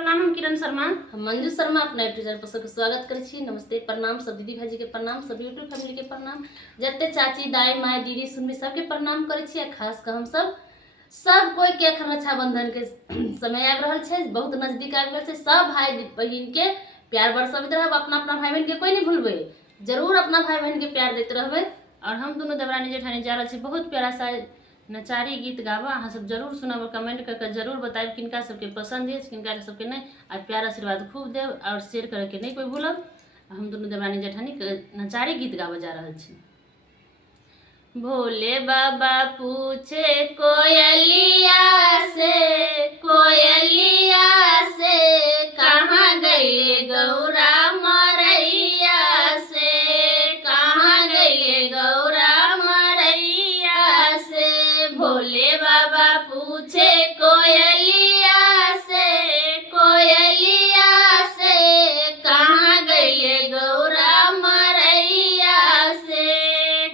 प्रणाम। हम किरण शर्मा, हम मंजू शर्मा अपना यूट्यूब चैनल पर सबके स्वागत करै छी। नमस्ते, प्रणाम। सब दीदी भाजी के प्रणाम, सब यूट्यूब फैमिली के प्रणाम, जते चाची दाई माई दीदी सुनबी सबके प्रणाम करै छी। खास कर हम सब कोई के एखन रक्षाबंधन के समय आबि रहल छै, बहुत नजदीक आबि गेल छै। सब भाई बहिन के प्यार बरसबैत रहब। अपना भाई बहन के कोई नहीं भूलबै, जरूर अपना भाई बहन के प्यार देते रहबै। और हम दोनों देवरानी जेठानी जा रहल छी बहुत प्यारा सा नचारी गीत गाबा। अहाँ सब जरूर सुनब, कमेंट करके जरूर बताएब किनका सबके पसंद है, किनका सबके नहीं। और प्यार आशीर्वाद खूब देव और शेयर करके नहीं कोई भूलब। हम दोनों देवरानी जेठानी नचारी गीत गाबा जा रहल छी। भोले बाबा पूछे कोयलिया से, कोयलिया से कहाँ गई गौरा मरैया से, कहाँ गई गौरा मरैया से। भोले बाबा पूछे कोयलिया से, कोयलिया से कहाँ गई गौरा मरैया से,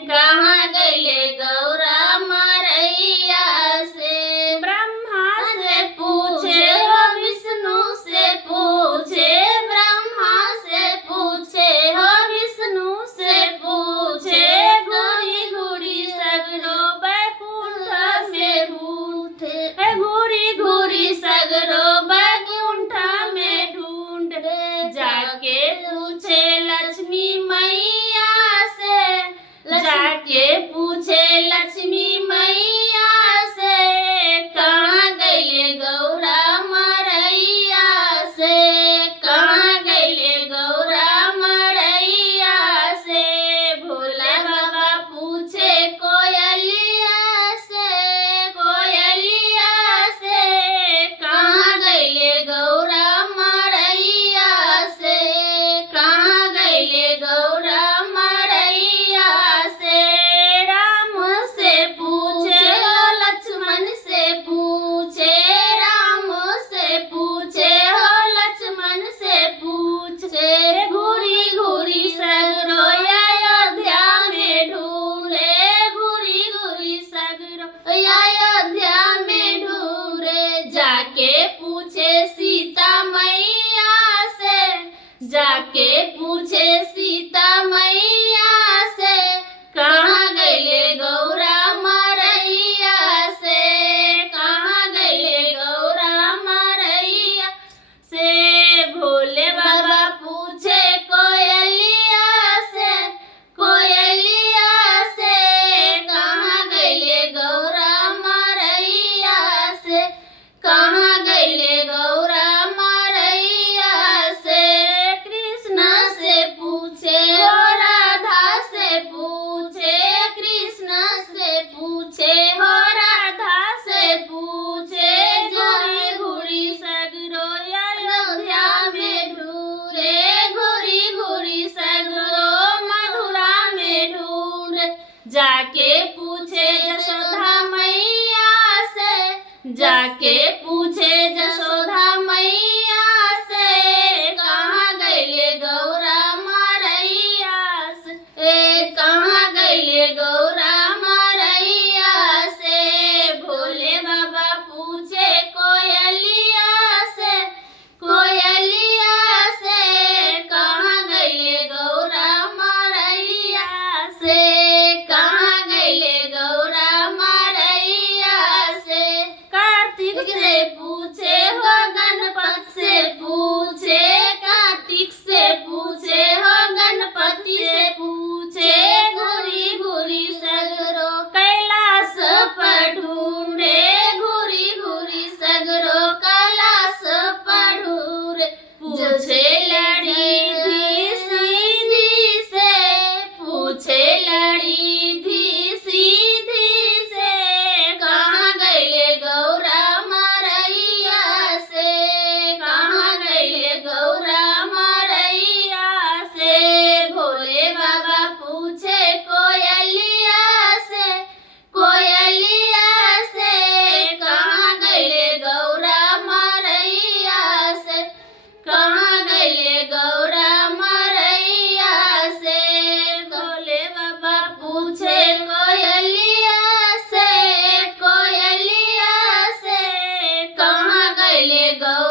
कहाँ गई गौरा मरैया से। ब्रह्मा से पूछे हो विष्णु से पूछे, ब्रह्मा से पूछे हो विष्णु से पूछे। घूरी घूरी सगरो बैकुंठ में ढूंढे, घूरी घूरी सगरो बैकुंठ में ढूंढे। जाके पूछे लक्ष्मी मैया से, जाके पूछे लक्ष्मी मैया से कहाँ गई गौरा मरैया से, कहाँ गई गौरा मरैया से। भोले बाबा पूछे कोयलिया से, कोयलिया से कहाँ गई गौरा मरैया से, कहाँ गई गौरा मरैया से। राम से पूछे हो लक्ष्मण से पूछे, राम से पूछे हो लक्ष्मण से पूछे। घूरी घूरी सगरो अयोध्या में ढूंढे, घूरी घूरी सगरो अयोध्या में ढूंढे। जाके पूछे सीता मैया से, जाके पूछे सीता मैया से कहाँ गई गौरा मरैया से, कहाँ गई गौरा मरैया से। भोले बाबा पूछे कोयलिया से, कोयलिया से कहाँ गई गौरा मरैया से, कहाँ गई गौरा मरैया से। कृष्ण से पूछे हो राधा से पूछे, कृष्ण से पूछे हो राधा से पूछे। घूरी घूरी सगरो अयोध्या में ढूंढे, घूरी घूरी सगरो मथुरा में ढूंढे। जाके पूछे जशोदा मैया से, जाके पूछे जशोदा मैया से कहाँ गई गौरा मरैया से, कहाँ गई गौरा मरैया से। भोले बाबा पूछे कोयलिया से, कोयलिया से कहाँ गई गौरा मरैया से, कहाँ गई गौरा मरैया से। कार्तिक से पूछे हो गणपति से पूछे, कार्तिक से पूछे हो गणपति से पूछे। घूरी घूरी सगरो कैलाश पर ढूंढे, घूरी घूरी सगरो कैलाश पर ढूंढे। पूछे लड़ी थी सीधी से, पूछे लड़ी थी सीधी से कहाँ गई गौरा मरैया से, कहाँ गई गौरा मरैया से। भोले बाबा पूछे कोयलिया से, कोयलिया से कहाँ गई गौरा मरैया से, कहाँ गई गौरा मरैया से। भोले बाबा पूछे कोयलिया से, कोयलिया से कहाँ गई गौरा